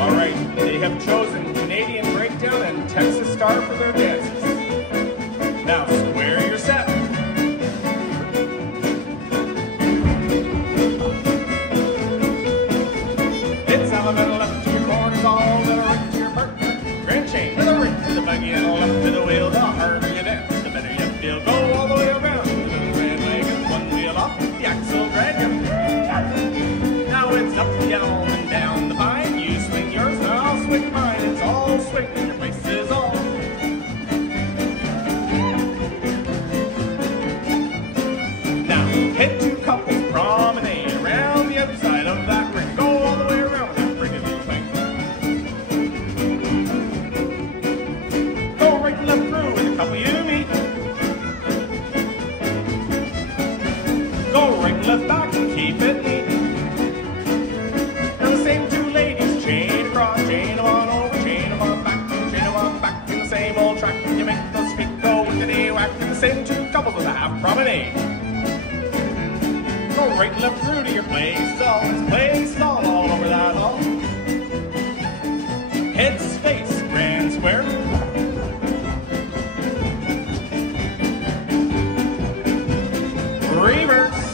All right, they have chosen Canadian Breakdown and Texas Star for their dances. Now square your set. It's elemental left to your corners, all that are right to your partner. Grand chain with a right to the buggy and a left to the wheel. The harder you dance, the better you feel. Go all the way around. The little grand wagon, one wheel off, the axle drag you. Now it's up the elm and down the pine. You swing yours, and I'll swing mine. It's all swinging, your place is all. Now head to couples promenade around the outside of that ring. Go all the way around with that pretty little thing. Go right and left through with the couple you meet. Go right and left back and keep it neat. Now the same two ladies, chain across, chain them on over, chain them on back, chain them on back in the same old track. You make those feet go wickety whack. And the same two couples with a half promenade. Go right and left through to your place all. It's place all over that hall. Head space, grand square. Reverse.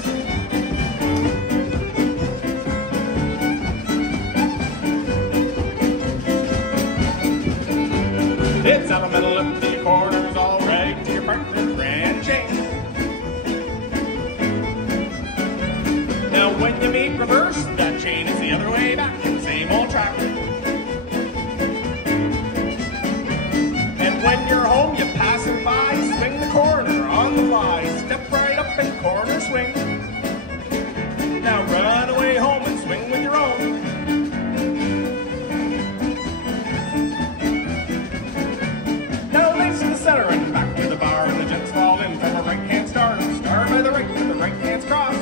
It's elemental left to your corners, all right to your partner, grand chain. Now when you meet reverse, that chain is the other way back in the same old track. And when you're home, you pass it by, swing the corner on the fly, step right up and corner swing. Now run away home and swing with your own. Now lace in the center and back to the bar, and the gents fall in from a right-hand star. Star by the right with the right hands crossed.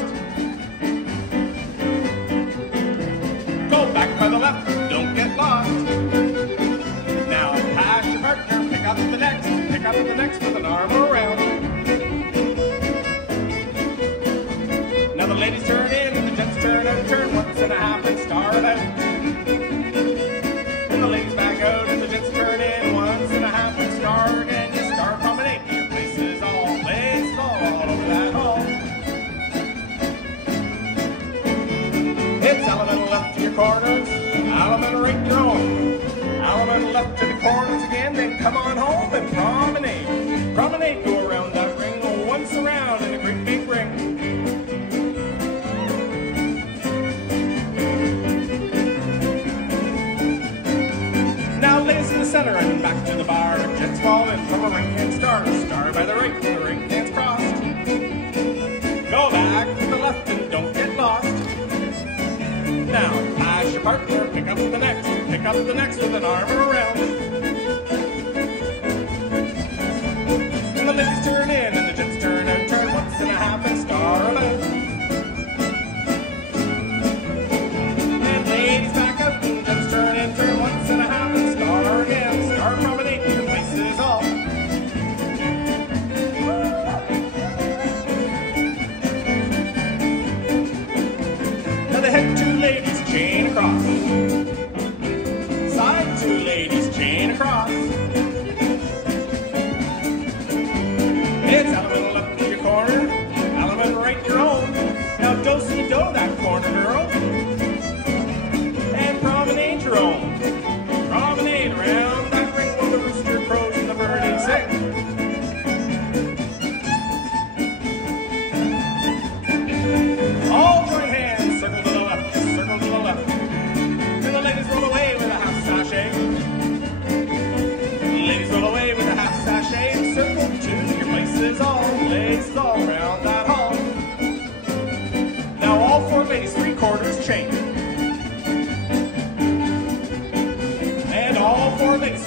Go back by the left, don't get lost. Now pass your partner, pick up the next with an arm around. Now the ladies turn in and the gents turn out, turn once and a half and star about. And the ladies back out and the gents turn in once and a half and star again. You star promenade, your place is all over that hall. It's elemental left to your corners, elemental right your own. Elemental left to the corners again, then come on home and promenade. Promenade, go around that ring, once around in a great big ring. Now lace in the center and back to the bar. Jets fall in from a right-hand star. Star by the right with the right hands crossed. Go back to the left and don't get lost. Now pass your partner, pick up the next with an arm around. And the ladies turn in and the gents turn out, turn once and a half and star about. And ladies back out and gents turn in, turn once and a half and star again. Star promenade, your place is all. Now the head two ladies chain across. Side two ladies chain across. It's elemental left to your corner, elemental right your own. Now do-si-do that corner girl, and promenade your own. Promenade around that ring while the rooster crows and the birdies sing. All join hands, circle to the left, circle to the left. And the ladies roll away with a half sachet. Ladies roll away with a half sachet and circle to your places all. Ladies all around that hall. Now all four ladies, 3/4 chain. And all four ladies,